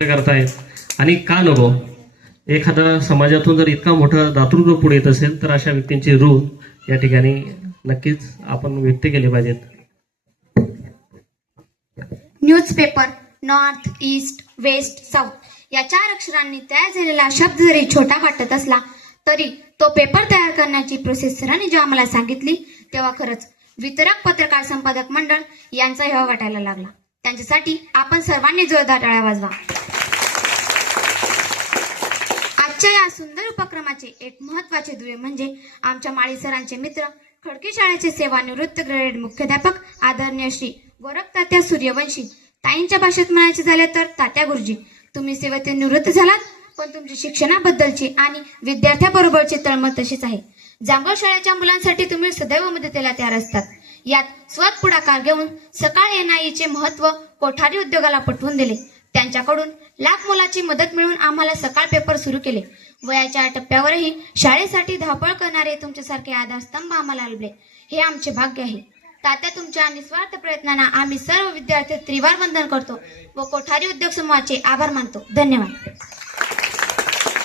करतायत आणि का नको. एखादा समाजातून जर इतका मोठा दातृत्व पुढे येत असेल तर अशा व्यक्तींचे ऋण या ठिकाणी नक्कीच आपण व्यक्त केले पाहिजेत. Newspaper north, east, west, south या 4 अक्षरांनी तयार झालेला शब्द जरी छोटा वाटत असला तरी तो पेपर तयार करण्याची प्रोसेस सरांनी जेव्हा मला सांगितली तेव्हा खरंच वितरक पत्रकार संपादक मंडळ यांचा हेवा वाटायला लागला. त्यांच्यासाठी आपण सर्वांनी जोरदार टाळ्या वाजवा. आजच्या या सुंदर उपक्रमाचे एक महत्त्वाचे दुवे म्हणजे आमच्या माळी सरांचे मित्र, खडकी शाळेचे सेवानिवृत्त ग्रेड मुख्याध्यापक आदरणीय श्री गोरख तात्या सूर्यवंशी. ताईंच्या भाषेत म्हणायचे झाले तर तात्या गुरुजी, तुम्ही सेवेतून निवृत्त झालात पण तुमची शिक्षणाबद्दलची आणि विद्यार्थ्याबरोबरची तळमळ तशीच आहे. जांभूळ शाळेच्या मुलांसाठी तुम्ही सदैव मदतीला तयार असतात. यात स्वत पुढाकार घेऊन सकाळ एनआयचे महत्त्व कोठारी उद्योगाला पटवून दिले. त्यांच्याकडून लाख मोलाची मदत मिळून आम्हाला सकाळ पेपर सुरू केले. वयाच्या टप्प्यावरही शाळेसाठी धावपळ करणारे तुमच्यासारखे आधारस्तंभ आम्हाला लाभले, हे आमचे भाग्य आहे. तात्या, तुमच्या निस्वार्थ प्रयत्नांना आम्ही सर्व विद्यार्थी त्रिवार वंदन करतो व कोठारी उद्योग समूहाचे आभार मानतो. धन्यवाद.